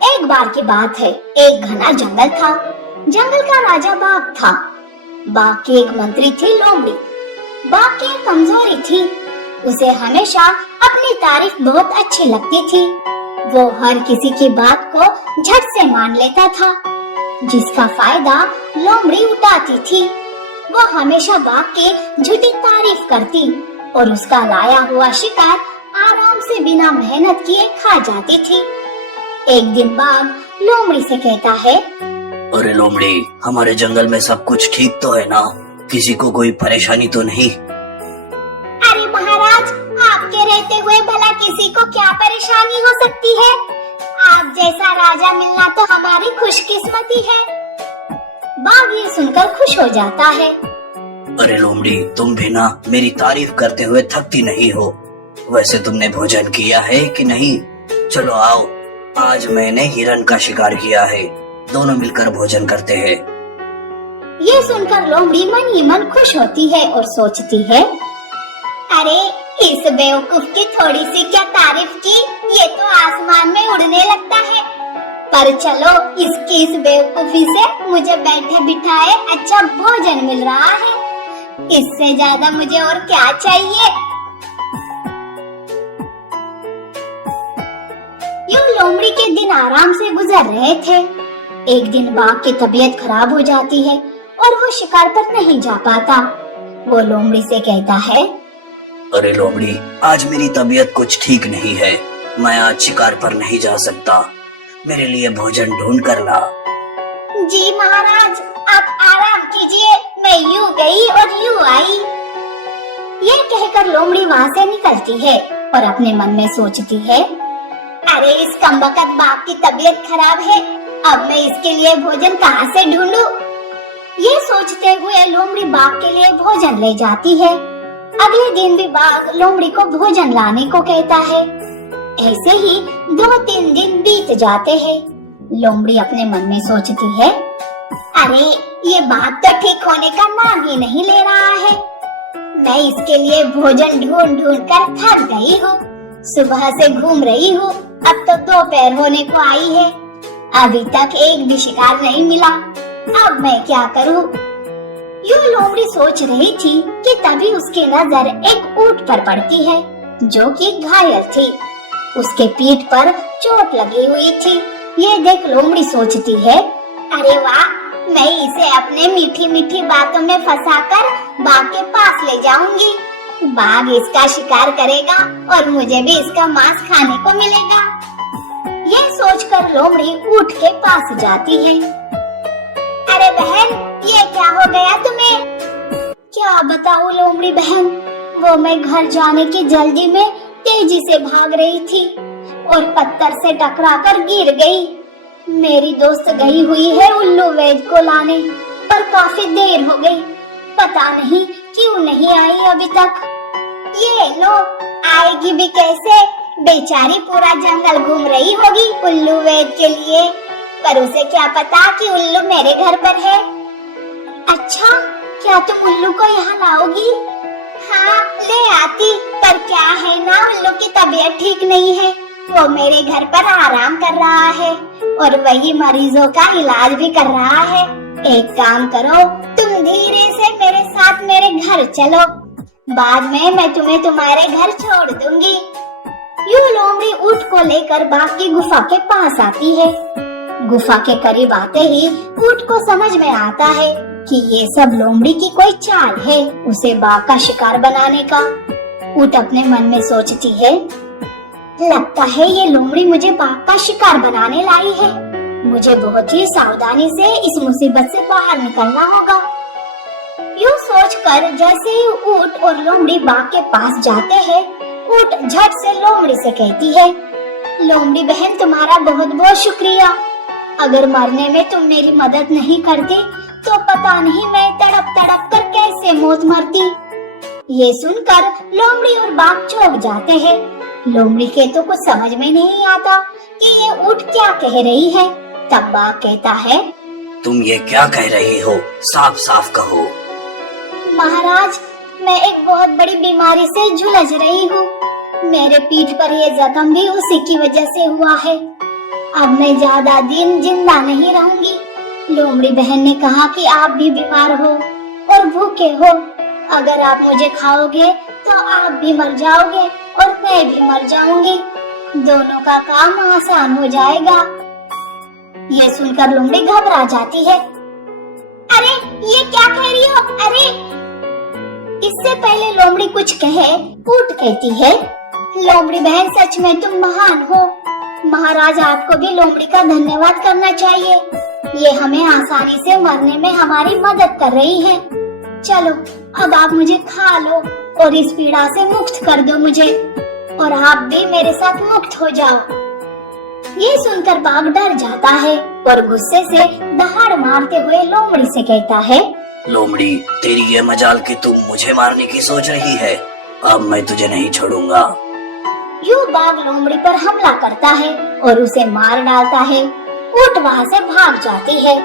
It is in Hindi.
एक बार की बात है, एक घना जंगल था। जंगल का राजा बाघ था। बाघ की एक मंत्री थी लोमड़ी। बाघ की एक कमजोरी थी, उसे हमेशा अपनी तारीफ बहुत अच्छी लगती थी। वो हर किसी की बात को झट से मान लेता था, जिसका फायदा लोमड़ी उठाती थी। वो हमेशा बाघ की झूठी तारीफ करती और उसका लाया हुआ शिकार आराम से बिना मेहनत किए खा जाती थी। एक दिन बाघ लोमड़ी से कहता है, अरे लोमड़ी, हमारे जंगल में सब कुछ ठीक तो है ना? किसी को कोई परेशानी तो नहीं? अरे महाराज, आपके रहते हुए भला किसी को क्या परेशानी हो सकती है? आप जैसा राजा मिलना तो हमारी खुशकिस्मती है। बाघ ये सुनकर खुश हो जाता है। अरे लोमड़ी, तुम भी ना मेरी तारीफ करते हुए थकती नहीं हो। वैसे तुमने भोजन किया है कि नहीं? चलो आओ, आज मैंने हिरन का शिकार किया है, दोनों मिलकर भोजन करते हैं। ये सुनकर लोमड़ी मन ही मन खुश होती है और सोचती है, अरे इस बेवकूफ की थोड़ी सी क्या तारीफ की, ये तो आसमान में उड़ने लगता है। पर चलो, इसकी इस बेवकूफी से मुझे बैठे बिठाए अच्छा भोजन मिल रहा है, इससे ज्यादा मुझे और क्या चाहिए। यूं लोमड़ी के दिन आराम से गुजर रहे थे। एक दिन बाघ की तबीयत खराब हो जाती है और वो शिकार पर नहीं जा पाता। वो लोमड़ी से कहता है, अरे लोमड़ी, आज मेरी तबीयत कुछ ठीक नहीं है, मैं आज शिकार पर नहीं जा सकता, मेरे लिए भोजन ढूंढ कर ला। जी महाराज, आप आराम कीजिए, मैं यूं गई और यूं आई। ये कहकर लोमड़ी वहाँ से निकलती है और अपने मन में सोचती है, अरे इस कमबख्त बाघ की तबीयत खराब है, अब मैं इसके लिए भोजन कहाँ से ढूंढूं? ये सोचते हुए लोमड़ी बाघ के लिए भोजन ले जाती है। अगले दिन भी बाघ लोमड़ी को भोजन लाने को कहता है। ऐसे ही 2-3 दिन बीत जाते हैं। लोमड़ी अपने मन में सोचती है, अरे ये बात तो ठीक होने का नाम ही नहीं ले रहा है। मैं इसके लिए भोजन ढूंढ ढूंढ कर थक गई हूँ। सुबह से घूम रही हूँ, अब तो दोपहर होने को आई है, अभी तक एक भी शिकार नहीं मिला। अब मैं क्या करूँ? यूं लोमड़ी सोच रही थी कि तभी उसकी नजर एक ऊंट पर पड़ती है, जो कि घायल थी। उसके पीठ पर चोट लगी हुई थी। ये देख लोमड़ी सोचती है, अरे वाह, मैं इसे अपने मीठी मीठी बातों में फंसाकर बाघ के पास ले जाऊंगी। बाघ इसका शिकार करेगा और मुझे भी इसका मांस खाने को मिलेगा। ये सोचकर लोमड़ी ऊंट के पास जाती है। अरे बहन, ये क्या हो गया तुम्हें? क्या बताऊं लोमड़ी बहन, वो मैं घर जाने की जल्दी में तेजी से भाग रही थी और पत्थर से टकराकर गिर गई। मेरी दोस्त गई हुई है उल्लू वैद को लाने, पर काफी देर हो गई, पता नहीं क्यों नहीं आई अभी तक। ये लो, आएगी भी कैसे? बेचारी पूरा जंगल घूम रही होगी उल्लू वैद के लिए, पर उसे क्या पता कि उल्लू मेरे घर पर है। अच्छा, क्या तुम उल्लू को यहाँ लाओगी? हाँ, ले आती, पर क्या है ना, उल्लू की तबीयत ठीक नहीं है, वो मेरे घर पर आराम कर रहा है और वही मरीजों का इलाज भी कर रहा है। एक काम करो, तुम धीरे से मेरे साथ मेरे घर चलो, बाद में मैं तुम्हें तुम्हारे घर छोड़ दूंगी। यूं लोमड़ी ऊंट को लेकर बाघ की गुफा के पास आती है। गुफा के करीब आते ही ऊंट को समझ में आता है कि ये सब लोमड़ी की कोई चाल है, उसे बाघ का शिकार बनाने का। ऊंट अपने मन में सोचती है, लगता है ये लोमड़ी मुझे बाघ का शिकार बनाने लाई है, मुझे बहुत ही सावधानी से इस मुसीबत से बाहर निकलना होगा। यूं सोचकर जैसे ही ऊंट और लोमड़ी बाघ के पास जाते हैं, ऊंट झट से लोमड़ी से कहती है, लोमड़ी बहन, तुम्हारा बहुत बहुत शुक्रिया। अगर मरने में तुम मेरी मदद नहीं करती तो पता नहीं मैं तड़प तड़प कर कैसे मौत मरती। ये सुनकर लोमड़ी और बाघ चौंक जाते हैं। लोमड़ी के तो कुछ समझ में नहीं आता कि ये ऊंट क्या कह रही है। तब बाघ कहता है, तुम ये क्या कह रही हो, साफ साफ कहो। महाराज, मैं एक बहुत बड़ी बीमारी से झुलझ रही हूँ। मेरे पीठ पर ये जख्म भी उसी की वजह से हुआ है। अब मैं ज्यादा दिन जिंदा नहीं रहूंगी। लोमड़ी बहन ने कहा कि आप भी बीमार हो और भूखे हो। अगर आप मुझे खाओगे तो आप भी मर जाओगे और मैं भी मर जाऊंगी। दोनों का काम आसान हो जाएगा। ये सुनकर लोमड़ी घबरा जाती है। अरे ये क्या कह रही हो? अरे इससे पहले लोमड़ी कुछ कहे, ऊँट कहती है, लोमड़ी बहन सच में तुम महान हो। महाराज आपको भी लोमड़ी का धन्यवाद करना चाहिए। ये हमें आसानी से मरने में हमारी मदद कर रही है। चलो अब आप मुझे खा लो और इस पीड़ा से मुक्त कर दो मुझे, और आप भी मेरे साथ मुक्त हो जाओ। ये सुनकर बाघ डर जाता है और गुस्से से दहाड़ मारते हुए लोमड़ी से कहता है, लोमड़ी, तेरी ये मजाल कि तुम मुझे मारने की सोच रही है। अब मैं तुझे नहीं छोड़ूंगा। यूं बाघ लोमड़ी पर हमला करता है और उसे मार डालता है। ऊँट वहाँ से भाग जाती है